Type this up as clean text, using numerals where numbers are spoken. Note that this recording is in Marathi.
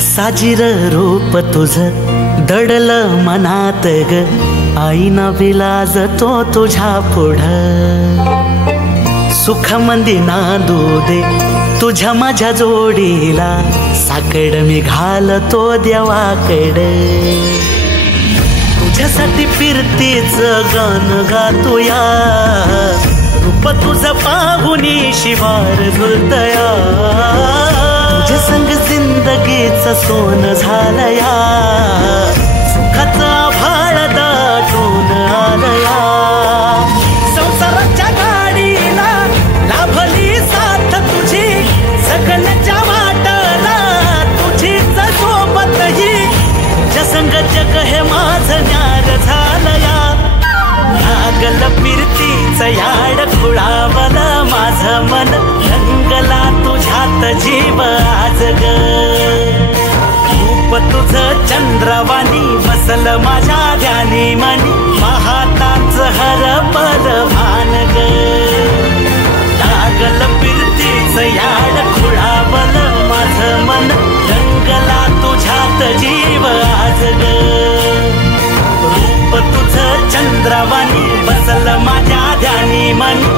साजीर रूप तुझं दडलं मनात ग, आईना विलाज तो तुझ्या पुढं. सुख मंदी नांदू दे तुझ्या माझ्या जोडीला, साकड मी घालतो देवाकड. तुझ्यासाठी फिरतीच गाण गातोया, रूप तुझं पाहुनी शिवार झुलतया. तुझ्या संग जिंदगीच सोन झालया, सुखाचं आभाळ दाटून आलया. संसाराच्या गाडीला लाभली साथ तुझी, सगळ्याच्या वाटला तुझीच सोबत ही. तुझ्या संग जग हे माझं न्यार झालया, लागल फिरतीच याड खुळावलं माझं मन. रंगला तुझ्यात जीव आज ग, रूप तुझं चंद्रवाणी बसल माझ्या ध्यानी मनी. पाहताच हरपल भान ग, लागल फिरतीच याड खुळावलं माझं मन. रंगला तुझ्यात जीव आज ग, रूप तुझं चंद्रवाणी बसल माझ्या ध्यानी मनी.